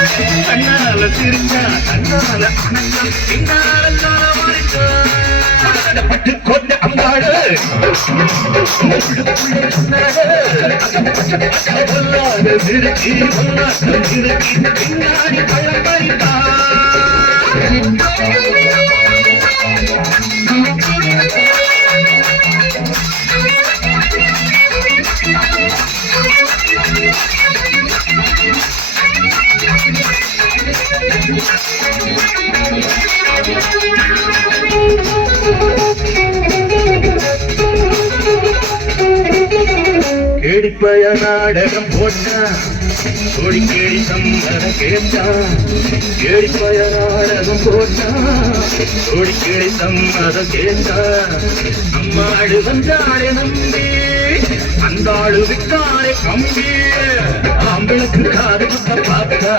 கண்ணால சிரிச்சா கண்ணால பட்டு கொண்ட அம்பாடு திருச்சி திருச்சி பின்னாடி பழம் பறித்தா கேடிப்பய நாடகம் போட்டான் கோடி கேடி சம்மதம் கேட்டான் கேடிப்பய நாடகம் போட்டான் கோடி கேடி சம்மதம் கேட்டான் அம்மாடு வந்தாளே நம்பி அந்தாளு விட்டாளே கம்பி ஆம்பளுக்கு காது குத்த பார்த்தா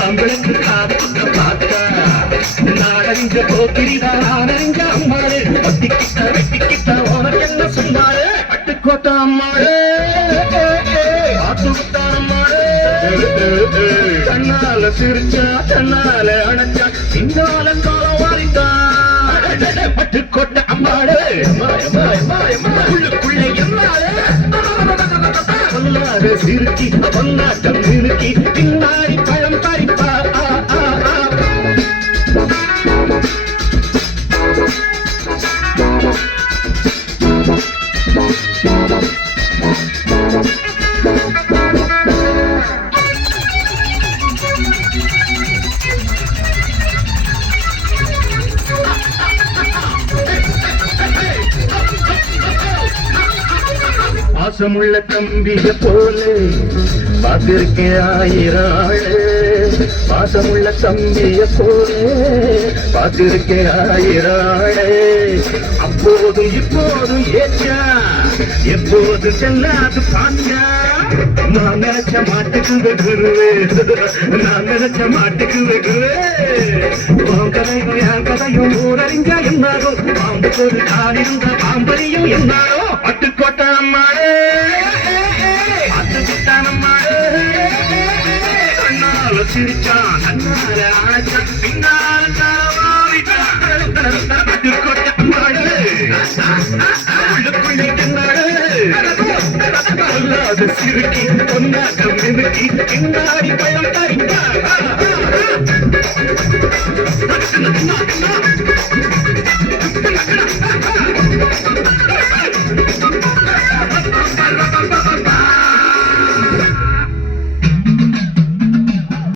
ஆம்பளுக்கு காது குத்த பார்த்தா நாடறிஞ்ச போக்கிரிதான் ஆனறிஞ்ச அம்மாடு வெட்டிக்கிட்ட உனக்கு என்ன சொன்னாரு பட்டுக்கோட்டை அம்மாடு கண்ணால சிரிச்சா கண்ணால அணைச்சா பின்னால காலம் வாரித்தான் பட்டுக்கோட்டை அம்மாடு உள்ளுக்குள்ளே என்னாலே பொல்லாத சிறுக்கி பொன்னாட்டம் சிறுக்கி பின்னாடி பழம் பறிப்பா பாசமுள்ள தம்பிய போலே பார்த்திருக்கேன் ஆயிரம் ஆளு பாசமுள்ள தம்பிய போலே பார்த்திருக்கேன் ஆயிரம் ஆளு அப்போதும் இப்போதும் ஏச்சா எப்போது செல்லாது பாஞ்சா நான் நினைச்ச மாட்டுக்கு வெகுருவே நான் நினைச்ச மாட்டுக்கு வெகுருவே கதையும் என் கதையும் ஊரறிஞ்சா என்னாகும் பாம்புக்கு ஒரு காலிருந்த பாம்பரியும் என்னாலும் பட்டுக்கோட்டை அம்மாடு பட்டுக்கிட்டான் அம்மாடு கண்ணால சிரிச்சான் கண்ணால அழைச்சான் பின்னால பட்டுக்கோட்டை அம்மாடு உள்ளுக்குள்ளே கண்ணாடு பொல்லாத சிறுக்கி பொன்னாட்டம் நிறுக்கி பின்னாடி பழம் பறிப்பார்